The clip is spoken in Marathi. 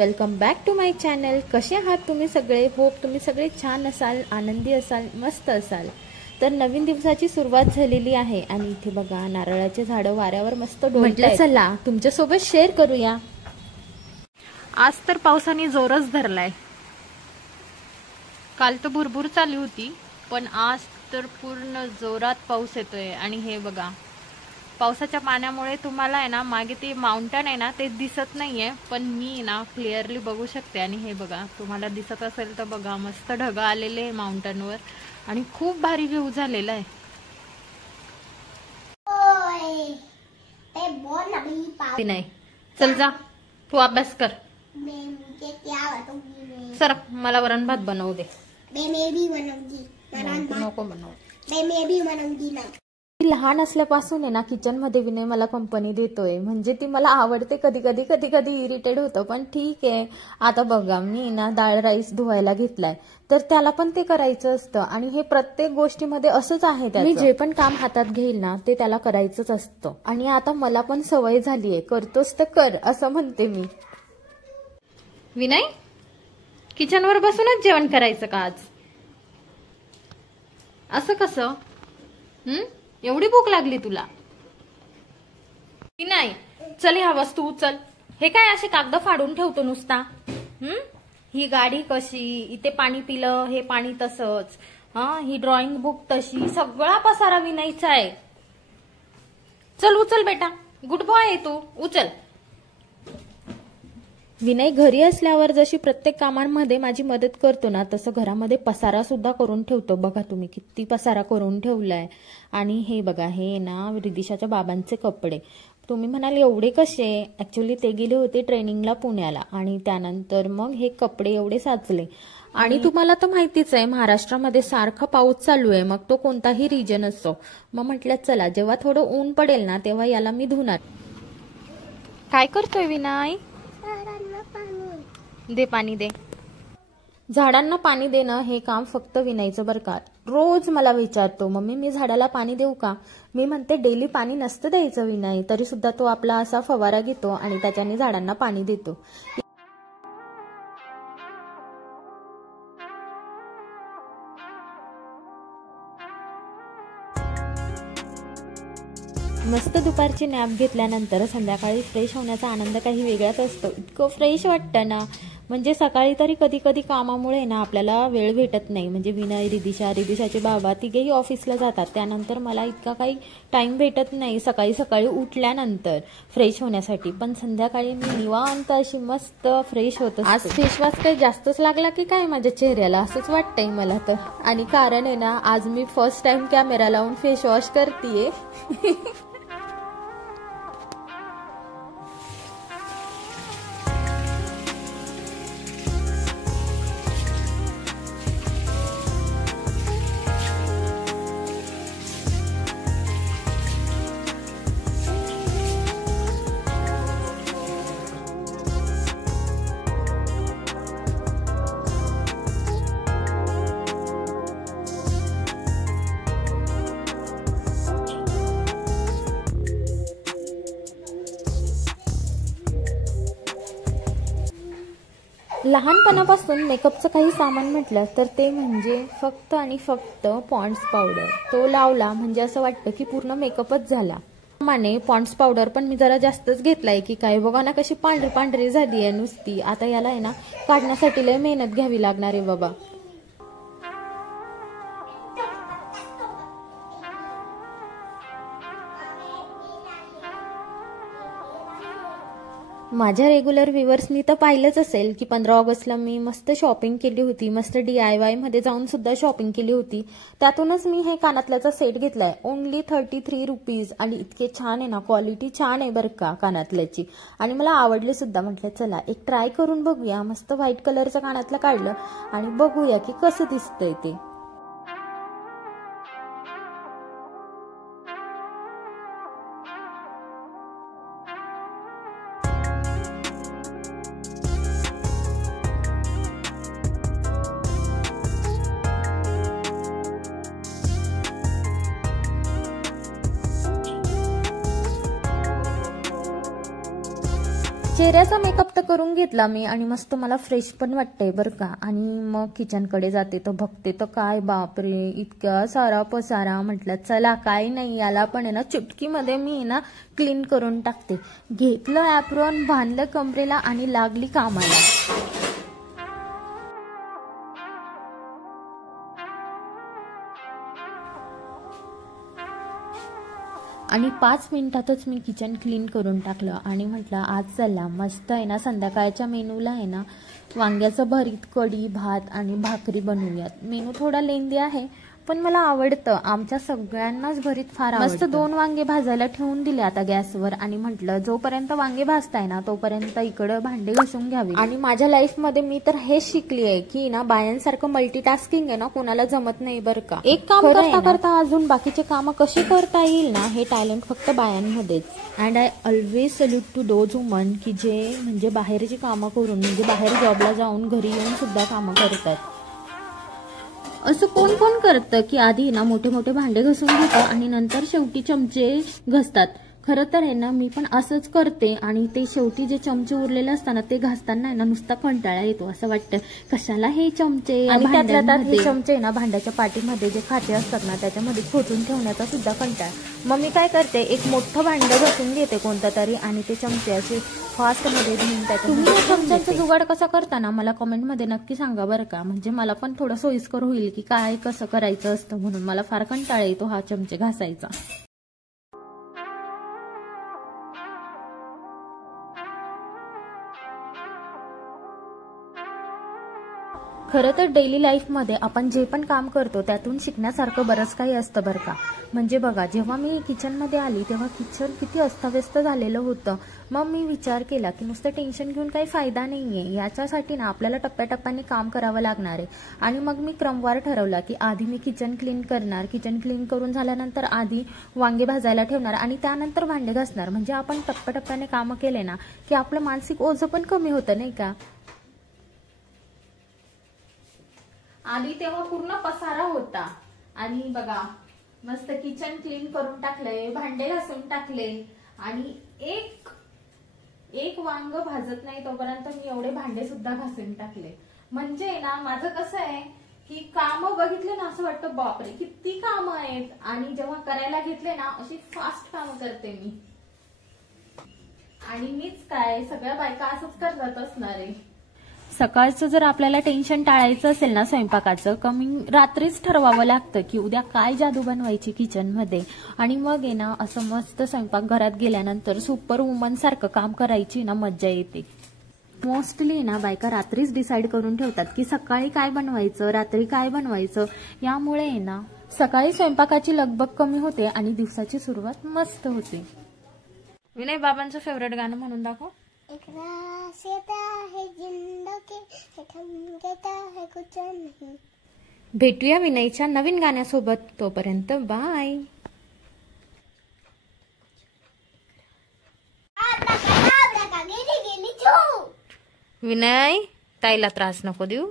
Welcome back to my channel. कसे आहात तुम्ही सगळे? होप तुम्ही सगळे छान असाल, आनंदी असाल, मस्त असाल. तर नवीन दिवसाची सुरुवात झालेली आहे आणि इथे बघा नारळाचे झाडं वाऱ्यावर मस्त डोलतायत. चला तुमच्यासोबत शेअर करूया. आज तर पावसाने जोरच धरलाय. काल तर भुरभुर चालू होती, पण आज तर पूर्ण जोरात पाऊस येतोय. आणि हे बघा पावसाच्या पाण्यामुळे तुम्हाला आहे ना मागे ते माउंटन आहे ना ते दिसत नाहीये, पण मी ना क्लिअरली बघू शकते. आणि हे बघा तुम्हाला दिसत असेल तर बघा मस्त ढग आलेले आहे माउंटनवर आणि खूप भारी व्ह्यू झालेला आहे. नाही चल जा तू अभ्यास कर. सर मला वरण भात बनवू दे. नको बनवू. लहान असल्यापासून आहे ना किचन मध्ये विनय मला कंपनी देतोय. म्हणजे ती मला आवडते. कधी कधी इरिटेट होतं, पण ठीक आहे. आता बघा मी ना डाळ राईस धुवायला घेतलाय तर त्याला पण ते करायचं असतं आणि हे प्रत्येक गोष्टीमध्ये असंच आहे. मी जे पण काम हातात घेईल ना ते त्याला करायचंच असतं. आणि आता मला पण सवय झालीये, करतोस तर कर असं म्हणते मी. विनय किचनवर बसूनच जेवण करायचं का आज? असं कसं? एवढी भूक लागली तुला? नाही चल ह्या वस्तू उचल. हे काय असे कागद फाडून ठेवतो नुसता? ही गाडी कशी, इथे पाणी पिलं, हे पाणी तसंच, ही ड्रॉइंग बुक तशी, सगळा पसारा विनायचा आहे. चल उचल बेटा, गुड बॉय आहे तू, उचल. विनय घरी असल्यावर जशी प्रत्येक कामांमध्ये माझी मदत करतो ना तसं घरामध्ये पसारा सुद्धा करून ठेवतो. बघा तुम्ही किती पसारा करून ठेवलाय. आणि हे बघा हे ना रिदिशाच्या बाबांचे कपडे. तुम्ही म्हणाल एवढे कसे? ऍक्च्युली ते गेले होते ट्रेनिंगला पुण्याला आणि त्यानंतर मग हे कपडे एवढे साचले. आणि तुम्हाला तर माहितीच आहे महाराष्ट्रामध्ये सारखा पाऊस चालू आहे, मग तो कोणताही रिजन असतो. मग म्हटलं चला जेव्हा थोडं ऊन पडेल ना तेव्हा याला मी धुणार. काय करतोय विनय? दे पाणी दे. झाडांना पाणी देणं हे काम फक्त विनयचं बरं का. रोज मला विचारतो मम्मी मी झाडाला पाणी देऊ का? मी म्हणते डेली पाणी नसतं द्यायचं विनय, तरी सुद्धा तो आपला असा फवारा घेतो आणि त्याच्याने झाडांना पाणी देतो. मस्त दुपारची नॅप घेतल्यानंतर संध्याकाळी फ्रेश होण्याचा आनंद काही वेगळाच असतो. इतकं फ्रेश वाटतं ना. म्हणजे सकाळी तरी कधी कधी कामामुळे ना आपल्याला वेळ भेटत नाही. म्हणजे विनय, रिदिशाचे बाबा तिघेही ऑफिसला जातात, त्यानंतर मला इतका काही टाइम भेटत नाही सकाळी उठल्यानंतर फ्रेश होण्यासाठी. पण संध्याकाळी मी निवांत अशी मस्त फ्रेश होत. आज फेसवॉश काही जास्तच लागला की काय माझ्या चेहऱ्याला असंच वाटतंय मला तर. आणि कारण आहे ना आज मी फर्स्ट टाइम कॅमेरा लावून फेस वॉश करतेय. लहानपणापासून मेकअपचं काही सामान म्हटलं तर ते म्हणजे फक्त आणि फक्त पॉन्ड्स पावडर. तो लावला म्हणजे असं वाटतं की पूर्ण मेकअपच झाला. माने पॉन्ड्स पावडर पण मी जरा जास्तच घेतलाय की काय. बघा ना कशी पांढरी झाली आहे नुसती. आता याला आहे ना काढण्यासाठी लय मेहनत घ्यावी लागणार आहे बाबा. माझ्या रेग्युलर व्ह्युअर्सनी तर पाहिलंच असेल की 15 ऑगस्टला मी मस्त शॉपिंग केली होती. मस्त DIY मध्ये जाऊन सुद्धा शॉपिंग केली होती. त्यातूनच मी हे कानातल्याचा सेट घेतलाय. Only 33 rupees. आणि इतके छान आहे ना, क्वालिटी छान आहे बरं का कानातल्याची. आणि मला आवडले सुद्धा. म्हटलं चला एक ट्राय करून बघूया. मस्त व्हाईट कलरचं कानातलं काढलं आणि बघूया की कसं दिसतंय ते. चेहऱ्याचा मेकअप तर करून घेतला मी आणि मस्त मला फ्रेश पण वाटतंय बरं का. आणि मग किचनकडे जाते तर बघते तर काय बापरे इतका सारा पसारा. म्हटलं चला काय नाही याला पण आहे ना चुटकीमध्ये मी ना क्लीन करून टाकते. घेतलं ॲप्रॉन, बांधलं कमरेला आणि लागली कामाला. आणि 5 मिनिटातच मी किचन क्लीन करून टाकलं आणि म्हटलं आज चला मस्त आहे ना संध्याकाळच्या मेनूला आहे ना वांग्याचं भरीत, कढी, भात आणि भाकरी बनवूयात. मेनू थोडा लेंदी आहे पण मला आवडतं. आमच्या सगळ्यांनाच भरीत फार आवडतं. मस्त 2 वांगे भाजायला ठेवून दिले आता गॅसवर आणि म्हटलं जोपर्यंत वांगे भाजताय ना तोपर्यंत इकडं भांडे घासून घ्यावे. आणि माझ्या लाईफमध्ये मी तर हे शिकली आहे की ना बायांसारखं मल्टीटास्किंग आहे ना कोणाला जमत नाही बरं का. एक काम करता करता अजून बाकीचे कामं कशी करता येईल ना हे टॅलेंट फक्त बायांमध्येच. And I always salute to those woman की जे म्हणजे बाहेरची कामं करून म्हणजे बाहेर जॉबला जाऊन घरी येऊन सुद्धा कामं करतात. असं कोण कोण करतं की आधी ना मोठे मोठे भांडे घासून घेतं आणि नंतर शेवटी चमचे घासतात. खरं तर आहे ना मी पण असंच करते आणि ते शेवटी जे चमचे उरलेले असतात ते घासताना ना नुसता कंटाळा येतो. असं वाटतं कशाला हे चमचे. आणि त्यातल्या त्यात हे चमचे ना भांड्याच्या पाठीमध्ये जे खाते असतात ना त्याच्यामध्ये खोचून ठेवण्याचा सुद्धा कंटाळा. मग मी काय करते एक मोठं भांडं घासून घेते कोणतं तरी आणि ते चमचे असे फास्टमध्ये धुवून त्याच्यात. तुम्ही या चमच्यांचा जुगाड कसा करता ना मला कमेंटमध्ये नक्की सांगा बरं का. म्हणजे मला पण थोडं सोयीस्कर होईल की काय कसं करायचं असतं. म्हणून मला फार कंटाळा येतो हा चमचे घासायचा. खरं तर डेली लाईफमध्ये आपण जे पण काम करतो त्यातून शिकण्यासारखं बरंच काही असतं बरं का. म्हणजे बघा जेव्हा मी किचनमध्ये आली तेव्हा किचन किती अस्ताव्यस्त झालेलं होतं. मग मी विचार केला की नुसतं टेन्शन घेऊन काही फायदा नाही आहे. याच्यासाठी ना आपल्याला टप्प्याटप्प्याने काम करावं लागणार आहे. आणि मग मी क्रमवार ठरवला की आधी मी किचन क्लीन करणार. किचन क्लीन करून झाल्यानंतर आधी वांगे भाजायला ठेवणार आणि त्यानंतर भांडे घासणार. म्हणजे आपण टप्प्याटप्प्याने कामं केले ना की आपलं मानसिक ओझं पण कमी होतं नाही का. आधी तेव्हा पूर्ण पसारा होता आणि बघा मस्त किचन क्लीन करून टाकलंय, भांडे घासून टाकले आणि एक वांग भाजत नाही तोपर्यंत मी एवढे भांडे सुद्धा घासून टाकले. म्हणजे ना माझं कसं आहे की काम बघितले ना असं वाटतं बापरे किती कामं आहेत. आणि जेव्हा करायला घेतले ना अशी फास्ट कामं करते मी. आणि मीच काय सगळ्या बायका असंच करत असणार आहे. सकाळचं जर आपल्याला टेन्शन टाळायचं असेल ना स्वयंपाकाचं कमी रात्रीच ठरवावं लागतं की उद्या काय जादू बनवायची किचनमध्ये. आणि मग आहे ना असं मस्त स्वयंपाक घरात गेल्यानंतर सुपर वुमन सारखं काम करायची ना मज्जा येते. मोस्टली ना बायका रात्रीच डिसाईड करून ठेवतात की सकाळी काय बनवायचं रात्री काय बनवायचं. यामुळे आहे ना सकाळी स्वयंपाकाची लगबग कमी होते आणि दिवसाची सुरुवात मस्त होते. विनय बाबांचं फेवरेट गाणं म्हणून दाखव. भेटूया विनयच्या नवीन गाण्यासोबत. तोपर्यंत बाय. विनय ताईला त्रास नको देऊ.